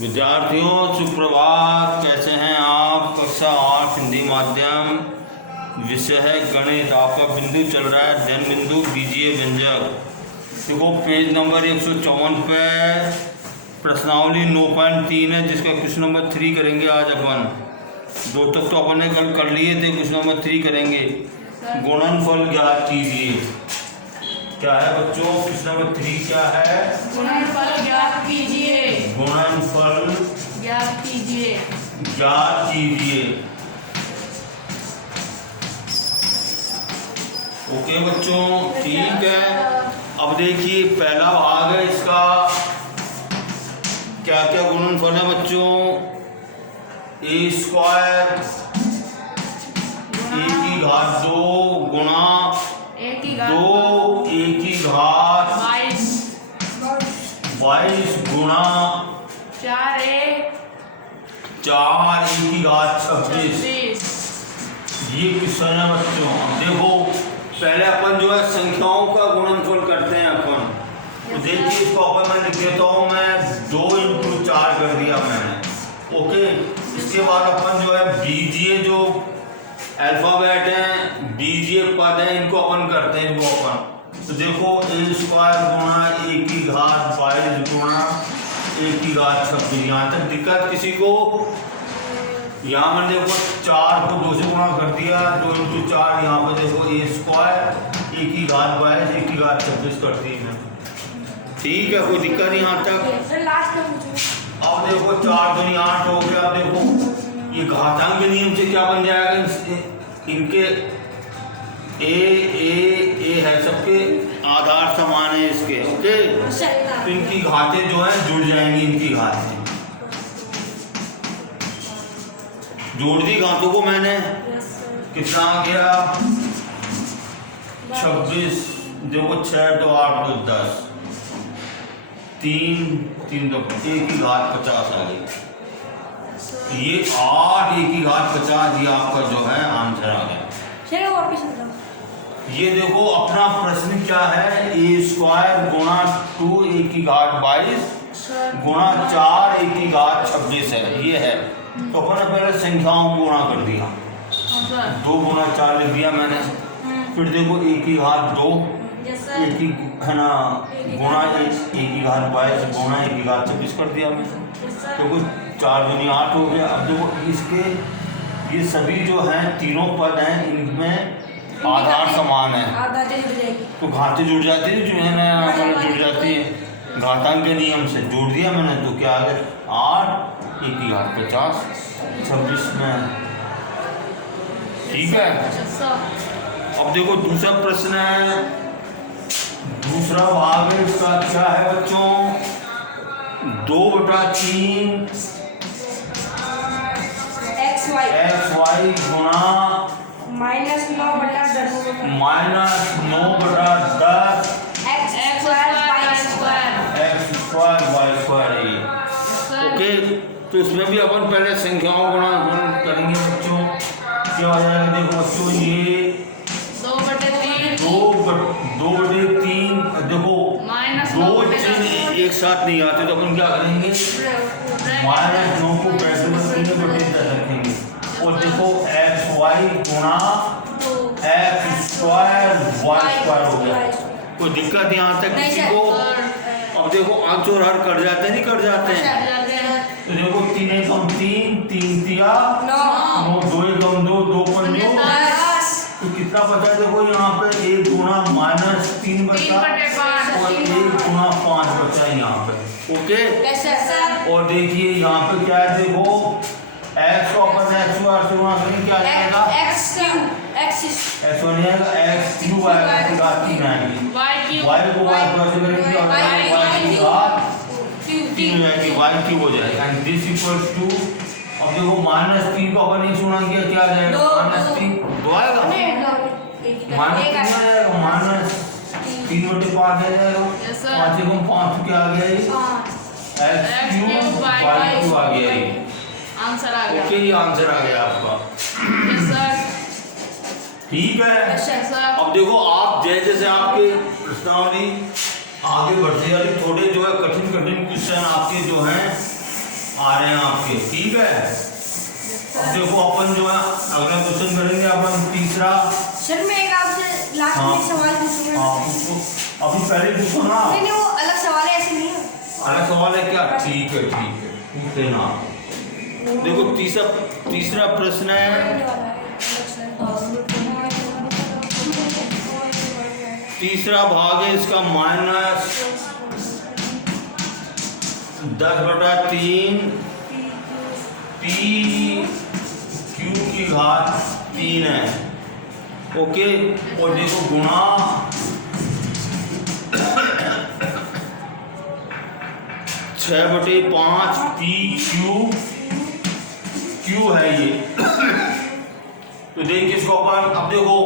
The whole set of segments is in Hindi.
विद्यार्थियों सुप्रभात। कैसे हैं आप? कक्षा 8 हिंदी माध्यम, विषय है गणित। आपका बिंदु चल रहा है जन बिंदु बीजीय व्यंजक। देखो पेज नंबर 154 पे प्रश्नावली 9.3 है, जिसका क्वेश्चन नंबर 3 करेंगे आज अपन। 2 तक तो अपन ने कल कर लिए थे, क्वेश्चन नंबर 3 करेंगे। गुणनफल ज्ञात कीजिए। क्या है बच्चों? क्वेश्चन नंबर 3 क्या है? गुणनफल ज्ञात कीजिए। गुणनफल ज्ञात कीजिए। ज्ञात कीजिए। ओके बच्चों, ठीक है। अब देखिए पहला भाग है इसका। क्या क्या गुणनफल है बच्चों? ए स्क्वायर ए की घात 2 गुणा 2 ए की घात 22 गुणा 4 ए की घात 26। ये क्वेश्चन है बच्चों। अब देखो पहले अपन जो है संख्याओं का गुणनफल करते हैं अपन। तो देखिए इसको अपन मैं लिख देता हूँ, मैं 2 × 4 कर दिया मैंने। ओके, इसके बाद अपन जो है बीजीय जो अल्फाबेट है, बीजीय पद है, इनको अपन करते हैं इनको अपन। तो देखो ए स्क्वायर गुणा ए की घात 22 गुणा ए की घात 26। यहाँ तक दिक्कत किसी को? यहाँ मैंने देखो 4 को 2 से गुणा कर दिया, 2 × 4। यहाँ पर देखो ए स्क्वायर ए की घात 22 ए की घात 26 कर दी है। ठीक है, कोई दिक्कत नहीं यहाँ तक। अब देखो 4 दूनी 8 हो गया। अब देखो ये घातांक के नियम से क्या बन जाएगा? इनके ए है, सबके आधार समान है इसके। ओके, तो इनकी घातें जो है जुड़ जाएंगी। इनकी घातें जोड़ दी घातों को मैंने। कितना आ गया? 26। देखो 6 तो 8 तो 10, 3 तो ए की घात 50 आ गई। ये 8 ए की घात 50 ये आपका जो है आंसर आ गया। ये देखो अपना प्रश्न क्या है? ए स्क्वायर गुणा 2 ए की घात 22 गुणा 4 ए की घात 26 है। ये है। तो अपन ने पहले संख्याओं को गुणा कर दिया। 2 गुणा 4 लिख दिया मैंने। फिर देखो ए की घात 2 ए की है ना गुणा ए की घात 22 गुणा ए की घात 26 कर दिया मैंने। देखो 4 दूनी 8 हो गया। अब देखो इसके ये सभी जो हैं तीनों पद हैं, इनमें आधार समान है तो घातें जुड़ जाती है, जो है ना जुड़ जाती है घातांक के नियम से। जोड़ दिया मैंने तो क्या आ गया? 8 ए की घात 50 26 में। ठीक है। अब देखो दूसरा प्रश्न है, दूसरा भाग है इसका। क्या है बच्चों? 2/3 XY गुणा -9/10 X²Y²। ओके, तो इसमें भी अपन पहले संख्याओं गुणा करेंगे बच्चों। क्या हो जाएगा? देखो बच्चों ये 2/3 देखो 2 चिन्ह एक साथ नहीं आते, तो अपन क्या करेंगे? -9 को -3 रखेंगे। और देखो XY गुणा X²Y² हो गया। कोई दिक्कत यहाँ तक किसी को? अब देखो अंश और हर कट जाते हैं, नहीं कट जाते हैं? तो देखो 3 एकम 3 3 तिया 9 2 एकम 2 2 पंजो 10। तो कितना बचा? देखो यहाँ पे 1 गुणा -3 बचा और 1 गुणा 5 बचा यहाँ पे। ओके, और देखिए यहाँ पे क्या है? देखो x को अपन x² से गुणा करेंगे, क्या आएगा? x1 आएगा, x³ आएगा, इसकी घात 3 आएगी। y को y² से करेंगे और y की घात 3 हो जाएगी, y³ हो जाएगा। एंड दिस इक्वल्स टू, अब देखो -3 को अपन नहीं गुणा किया, क्या आ जाएगा? -3 2 आएगा, -3 आएगा, -3/5 आ जाएगा। 5 को 5 क्या आ गया? ये x³ y³ आ गया। ये आंसर आ गया। ओके, ये आंसर आ गया आपका। ठीक है। अब देखो आप जैसे जैसे आपके प्रश्नावली आगे बढ़ते जा रही, थोड़े जो है कठिन क्वेश्चन आपके जो हैं आ रहे हैं आपके, ठीक है। अब देखो अपन जो है अगला क्वेश्चन करेंगे अपन तीसरा। सर मैं एक आपसे लास्ट में एक सवाल पूछूंगा। हाँ पूछो, अभी पहले पूछो ना। नहीं नहीं, वो अलग सवाल है, ऐसे नहीं है। अलग सवाल है क्या? ठीक है पूछ लेना। देखो तीसरा प्रश्न है। तीसरा भाग है इसका -10/3 पी क्यू की घात 3 है, ओके। और देखो गुणा 6/5 पी क्यू है ये। तो देखिए इसको अपन, अब देखो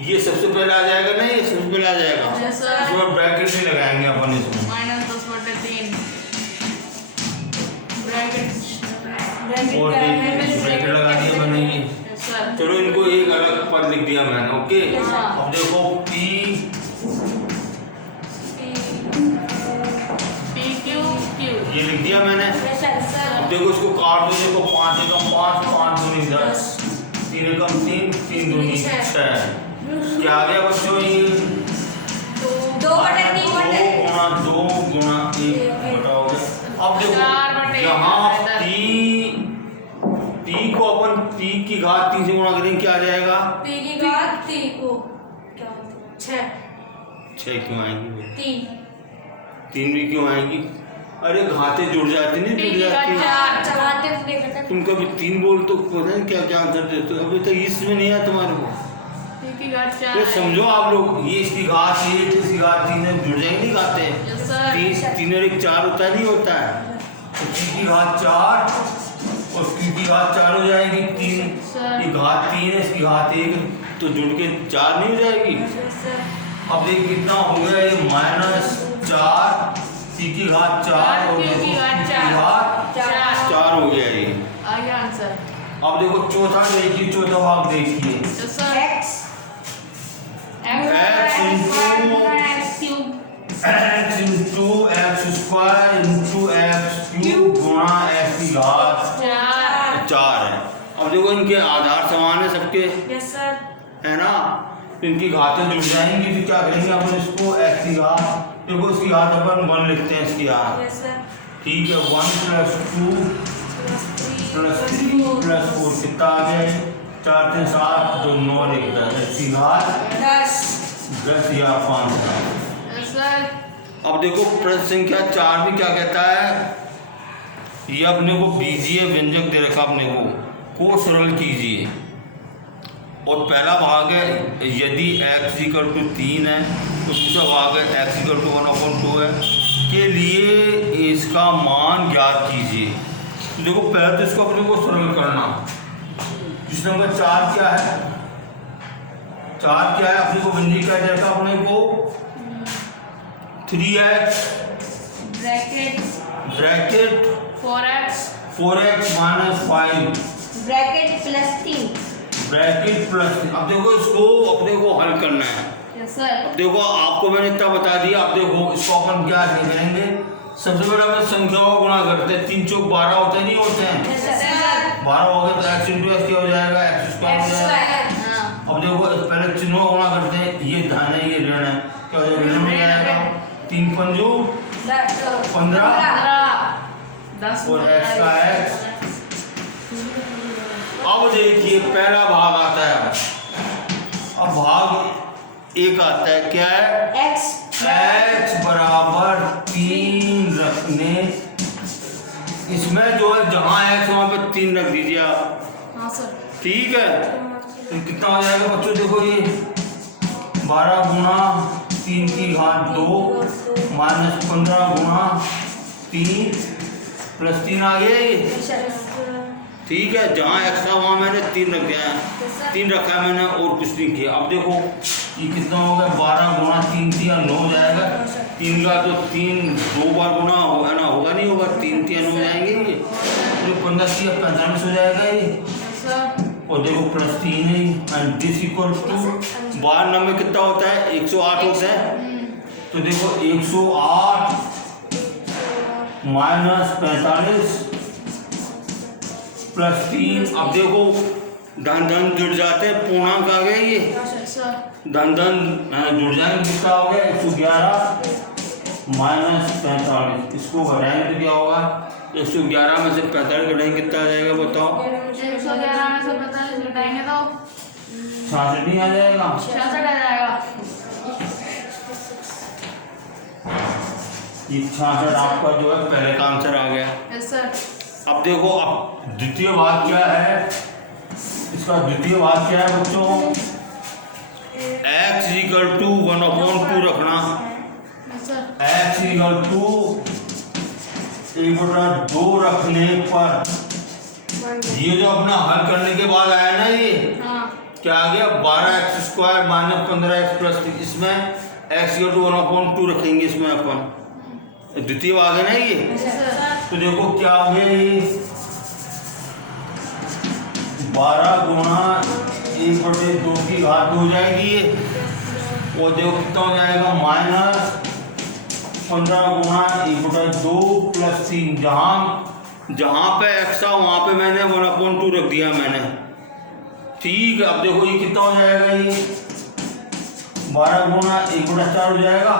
ये सबसे पहले आ जाएगा ना, ये सबसे पहले आ जाएगा। Yes, sir. इसमें ब्रैकेट नहीं लगाएंगे अपन इसमें। -10/3 ब्रैकेट और देखिए ब्रैकेट लगा दिया मैंने ये। Yes sir. चलो इनको एक अलग पद लिख दिया मैंने, ओके। हाँ। अब देखो पी PQ ये लिख दिया मैंने। अब देखो इसको काट दो, देखो 5 एकम 5, 5 दूनी 10, 3 एकम 3, 3 दूनी 6। क्या आ गया बच्चों? ये 2/3 2 गुणा 1 बताओगे। अब देखो 4/1 यहाँ पी को अपन पी की घात 3 से गुणा करेंगे, क्या आ जाएगा? पी की घात 3 को क्या 6 क्यों आएंगी? 3 भी क्यों आएंगी? अरे घातें जुड़ जाती नहीं, जुड़ जाती। चलाते प्ले करते। तुम कभी 3 बोल तो पता नहीं क्या क्या आंसर देते हो। अभी तक इसमें नहीं आया तुम्हारे को। की घात 4 ये समझो आप लोग, ये इसकी घात 1, इसकी घात 3 जुड़ जाएंगी घातें। Yes sir. 3 और 1 4 होता नहीं होता है। तो पी की घात 4 और क्यू की घात 4 हो जाएगी 3। सर। ये घात 3 है, इसकी घात 1 तो जुड़ के 4 नहीं हो जाएगी। अब देख कितना हो गया ये -4 पी की घात 4 और क्यू की घात 4 4 हो गया ये। आ गया आंसर। अब देखो चौथा देखिए, चौथा भाग देखिए। Yes sir. x x into x into x square into x cube गुणा x की घात 4 है। अब देखो इनके आधार समान है सबके, यस सर। है ना। तो इनकी घातें जुड़ जाएंगी तो क्या करेंगे अपन इसको x की घात, देखो इसकी घात अपन 1 लिखते हैं, इसकी घात, यस सर। ठीक है। 1 + 2 + 3 + 4 कितना आ गया? 4 3 7 2 9 और 1 10, इसकी घात 10 या 5। Yes sir. अब देखो प्रश्न संख्या 4 में क्या कहता है? ये अपने को बीजीय व्यंजक दे रखा, अपने को सरल कीजिए। और पहला भाग है यदि x = 3 है, तो दूसरा भाग है x = 1/2 है, के लिए इसका मान ज्ञात कीजिए। तो देखो पहले तो इसको अपने को सरल करना। प्रश्न नंबर 4 क्या है? 4 क्या है? अपने को व्यंजक क्या देगा? अपने को 3x bracket 4x - 5 bracket +3 bracket plus. अब देखो इसको अपने को हल करना है। Yes sir. अब देखो आपको मैंने इतना बता दिया। अब देखो इसको अपन क्या करेंगे? सबसे पहले अपन संख्याओं को गुणा करते हैं। 3 चौक 12 होते नहीं होते हैं? Yes sir. 12 हो गए तो x × x क्या हो जाएगा? x² हो जाएगा। हाँ। अब देखो पहले चिन्हों को गुणा करते हैं। ये धन है, ये ऋण है, क्या हो जाएगा? ऋण हो जाएगा। 3 × 5 = 15 10 और x का x। अब देखिए पहला भाग आता है। अब भाग 1 आता है, क्या है? x x = 3 रखने, इसमें जो है जहाँ x वहाँ पे 3 रख दीजिए आप, हाँ सर। ठीक है। तो कितना हो जाएगा बच्चों? देखो ये 12 गुणा 3 की घात 2 - 15 गुणा 3 + 3 आ गया ये, ठीक है। जहाँ x था वहाँ मैंने 3 रख दिया है, 3 रखा है मैंने और कुछ नहीं किया। अब देखो ये कितना हो गया? 12 गुणा 3 3 9 हो जाएगा। 3 का तो 3 2 बार गुणा होगा ना, होगा नहीं होगा? 3 3 हो जाएंगे ये, तो 15 3 45 हो जाएगा ये। Yes sir. और देखो +3 है एंड दिस इक्वल टू 12 में कितना होता है? 108 होता है। तो देखो 108 -45 प्लस 3। अब देखो धन धन जुड़ जाते हैं, पूर्णांक आ गए ये, Yes, sir. धन धन जुड़ जाएंगे, कितना हो गया 111 -45। इसको घटाएंगे तो क्या होगा, 111 में से 45 घटाएंगे कितना आ जाएगा बताओ, 111 में से 45 घटाएंगे तो 66 ही आ जाएगा। 66 आ जाएगा। ये 66 आपका जो है पहले का आंसर आ गया। Yes, sir. अब देखो, अब द्वितीय भाग क्या है, इसका द्वितीय भाग क्या है बच्चों, x = 1/2 रखना। Yes, sir. x = 1/2 रखने पर ये जो अपना हल करने के बाद आया ना, ये हाँ। क्या आ गया, 12x² - 15x + 3। इसमें x = 1/2 रखेंगे, इसमें अपन द्वितीय भाग है ना ये। Yes, sir. तो देखो क्या हो गया, ये 12 गुणा 1/2 की घात हो जाएगी ये, और देखो कितना हो जाएगा, -15 गुणा 1/2 + 3। जहाँ पे x था वहाँ पे मैंने 1/2 रख दिया मैंने, ठीक है। अब देखो ये कितना हो जाएगा, ये 12 गुणा 1/4 हो जाएगा,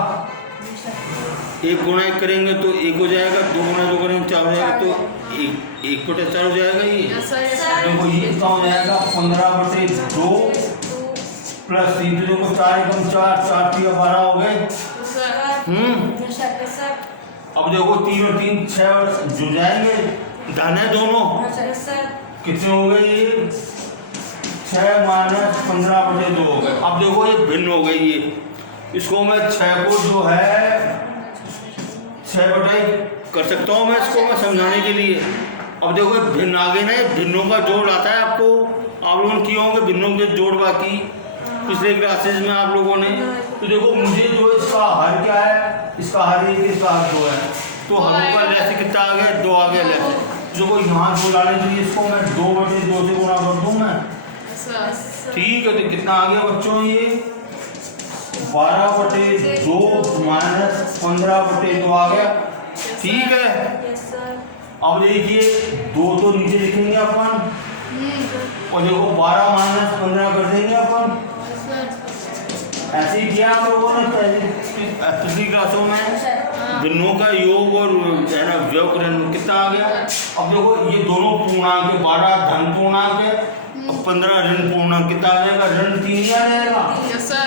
1 गुणा 1 करेंगे तो 1 हो जाएगा, 2 गुणा 2 करेंगे 4 हो जाएगा, तो 1/4 हो जाएगा ये। Yes, sir. Yes, sir. देखो ये कितना हो जाएगा, 15/2 + 3। तो देखो 4 × 4 4 × 12 हो गए। Yes, sir. अब देखो 3 और 3 6 जुड़ जाएंगे, धन है दोनों, कितने हो गए ये, 6 - 15/2 हो गए। अब देखो ये भिन्न हो गई ये, इसको मैं 6 को जो है 6 बटाई कर सकता हूँ मैं, इसको मैं समझाने के लिए। अब देखो ये भिन्न आगे ना, भिन्नों का जोड़ आता है आपको, आप लोगों ने किए होंगे भिन्नों के जोड़ बाकी पिछले क्लासेज में आप लोगों ने। तो देखो मुझे जो इसका हर क्या है, इसका हर 1 इसका हर 2 है, तो हरों का लैसे कितना आ गया, 2 आ गया लैसे। देखो यहाँ 2 लाने के लिए इसको मैं 2/2 से गुणा कर दूँ मैं, Yes, sir. ठीक है। तो कितना आ गया बच्चों, ये 12/2 - 15/2 आ गया, ठीक है। अब देखिए 2 तो नीचे लिखेंगे अपन, और देखो 12 - 15 कर देंगे अपन। Yes, sir. ऐसे ही किया आप लोगों ने पिछली क्लासों में, भिन्नों का योग और व्यवकरण कितना आ गया। अब देखो ये दोनों पूर्णांक है, 12 धन पूर्णांक है और 15 ऋण पूर्णांक, कितना आ जाएगा, ऋण 3 ही आ जाएगा, Yes, sir.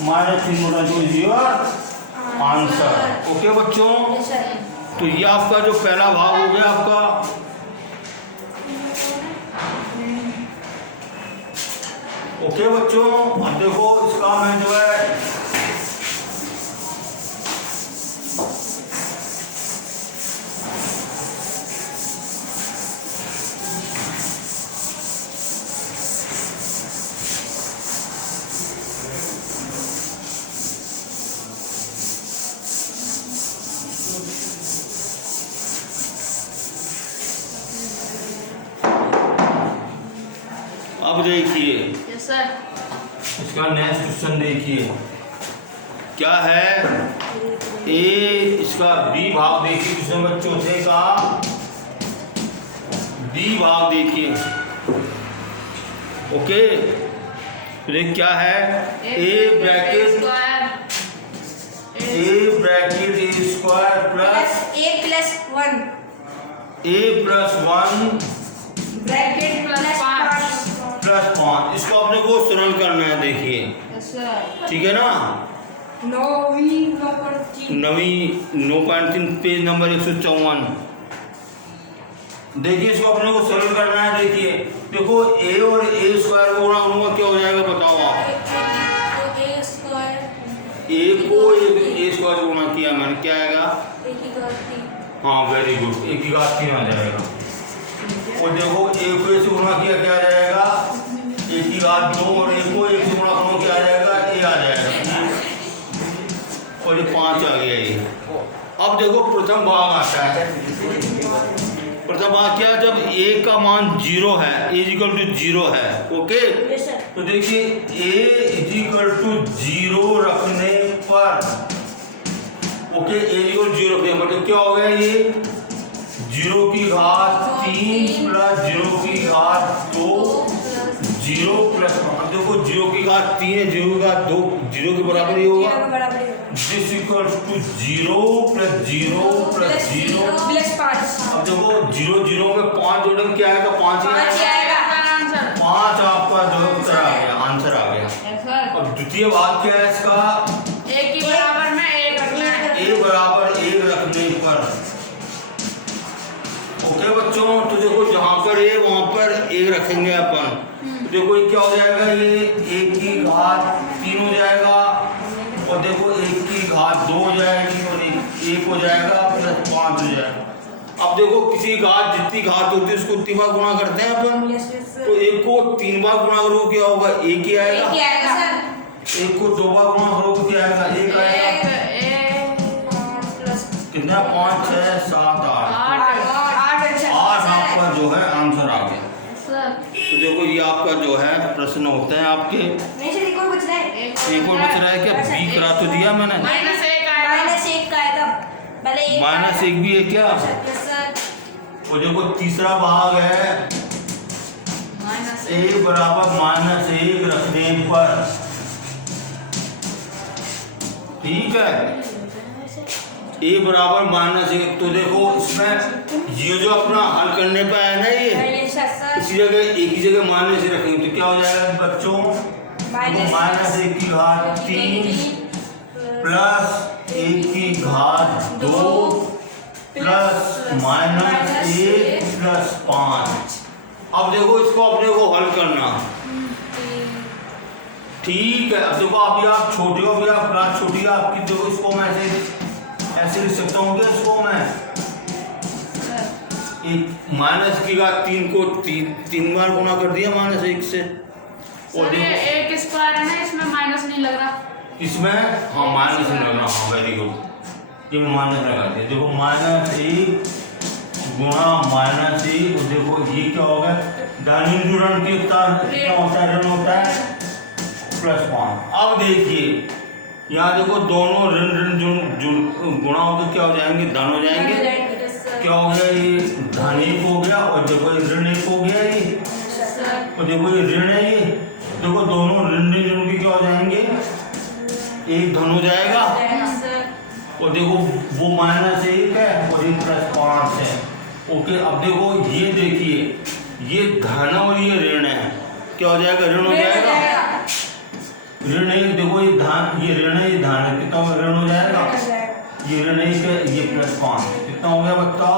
-3/2 is your answer. Okay बच्चों, तो ये आपका जो पहला भाग हो गया आपका। ओके बच्चों, अब देखो इसका मैं जो है अब देखिए Yes, sir. इसका नेक्स्ट क्वेश्चन देखिए क्या है, ए इसका बी भाग देखिए, क्वेश्चन चौथे का बी भाग देखिए। ओके, तो देख क्या है, A bracket square. A bracket A square plus A + 1 A plus 1 bracket Plus plus 5। इसको अपने को सरल करना है, देखिए Yes, sir. ठीक है ना। 9.3 पेज नंबर 154। देखिए इसको अपने को सरल करना है। देखिए देखो ए और ए स्क्वायर को गुणा करूंगा, क्या हो जाएगा बताओ आप। ए को ए स्क्वायर से गुणा किया मैंने, क्या आएगा, हाँ वेरी गुड, 1/3 आ जाएगा। और देखो ए को ए से गुणा किया, क्या आ जाएगा, 1/2, और ए को 1 से गुणा करो, क्या आ जाएगा, ए आ जाएगा, और ये 5 आ गया ये। अब देखो प्रथम भाग आता है। प्रथम भाग क्या, जब ए का मान 0 है, ए = 0 है, ओके। तो देखिए ए = 0 रखने पर ओके ए इक्वल 0 पे मतलब क्या हो गया ये 0 की घात 3 प्लस 0 की घात 2 0 प्लस अब देखो 0 की घात 3 है 0 की घात 2 0 के बराबर ही होगा this equals to 0 plus 0 plus 0 plus 5 अब देखो 0 0 में 5 जोड़ेंगे क्या आएगा 5 ही आएगा आएगा आंसर 5 आपका जो उत्तर आ गया आंसर आ गया। यस सर और द्वितीय भाग क्या है इसका एक की बराबर में एक रखना है a बराबर 1 रखने पर ओके बच्चों तो देखो जहाँ पर a वहाँ पर 1 रखेंगे अपन तो देखो ये क्या हो जाएगा ये 1 की घात 3 हो जाएगा और देखो 1 की घात 2 हो जाएगी और 1 हो जाएगा प्लस 5 हो जाएगा। अब देखो किसी घात जितनी घात होती है उसको उतनी बार गुणा करते हैं अपन तो 1 को 3 बार गुणा करो क्या होगा 1 ही आएगा क्या आएगा सर 1 को 2 बार गुणा करो तो क्या आएगा 1 आएगा कितना 5 6 7 8 8 आपका जो है आंसर आ गया। सर तो देखो ये आपका जो है प्रश्न होते हैं आपके नहीं सर एक और बच रहा है एक और बच रहा है क्या बी करा तो दिया मैंने माइनस एक आएगा -1 का आएगा पहले -1 भी है क्या यस सर और देखो तीसरा भाग है माइनस a बराबर -1 रखने पर ठीक है a बराबर -1 तो देखो इसमें ये जो अपना हल करने पे आया ना ये यस सर इसी जगह एक ही जगह -1 रखेंगे तो क्या हो जाएगा बच्चों -1 की घात 3 प्लस 1 की घात 2 प्लस -1 प्लस 5। अब देखो इसको अपने को हल करना ठीक है। अब देखो अभी आप छोटे हो अभी आप क्लास छोटी है आपकी देखो इसको मैं ऐसे लिख सकता हूँ क्या इसको मैं एक -की घात 3 को 3 बार गुणा कर दिया -1 से और सर ये देखो एक स्क्वायर है ना इसमें माइनस नहीं लग रहा इसमें हाँ माइनस नहीं लगना हाँ वेरी गुड ये माइनस लगा दिया देखो -1 गुणा -1 और देखो ये क्या होगा दाहिनी जुड़न के तार कितना होता है ऋण होता है +5। अब देखिए यहाँ देखो दोनों ऋण ऋण गुणा होकर क्या हो जाएंगे धन हो जाएंगे क्या हो गया ये धन 1 हो गया और देखो ये ऋण 1 हो गया ये और देखो ये ऋण है ये देखो दोनों ऋण ऋण के क्या हो जाएंगे एक धन हो जाएगा और देखो वो -1 है और ये +5 है ओके। अब देखो ये देखिए ये धन और ये ऋण है क्या हो जाएगा ऋण हो जाएगा ऋण है देखो ये धन ये ऋण है ये धन है कितना ऋण हो जाएगा ये ऋण 1 है ये +5 कितना हो गया बच्चा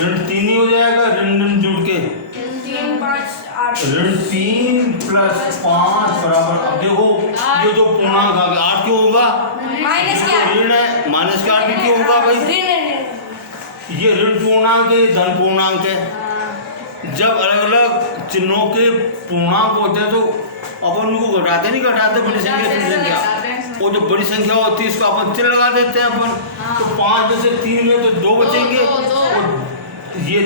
ऋण 3 ही हो जाएगा ऋण ऋण जुड़ के 3 5 8 ऋण 3 + 5 बराबर अब देखो ये जो पूर्णांक आ गया 8 क्यों होगा माइनस क्या ऋण है माइनस का 8 क्यों होगा भाई ये ऋण पूर्णांक है धन पूर्णांक है जब अलग अलग चिन्हों के पूर्णांक होते हैं तो अपन उनको घटाते नहीं घटाते बड़ी संख्या वो जो बड़ी संख्या होती है इसको अपन चिन्ह लगा देते हैं अपन तो 5 में से 3 में तो 2 बचेंगे और ये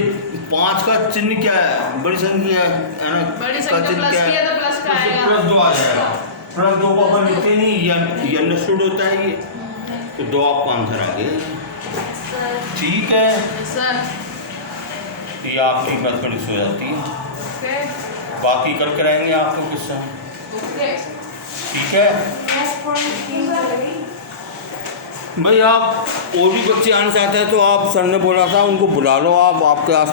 5 का चिन्ह क्या है बड़ी संख्या है ना बड़ी का संख्या चिन्ह प्लस क्या किया तो प्लस का आएगा +2 आ जाएगा +2 को अपन लिखते नहीं ये अंडरस्टूड होता है ये तो 2 आपका आंसर आ गया ठीक है सर ये आपकी मैथमेटिक्स हो जाती है ओके बाकी कल कराएंगे आपको किस्सा ओके ठीक है भाई आप और भी बच्चे आना चाहते हैं तो आप सर ने बोला था उनको बुला लो आप आपके आस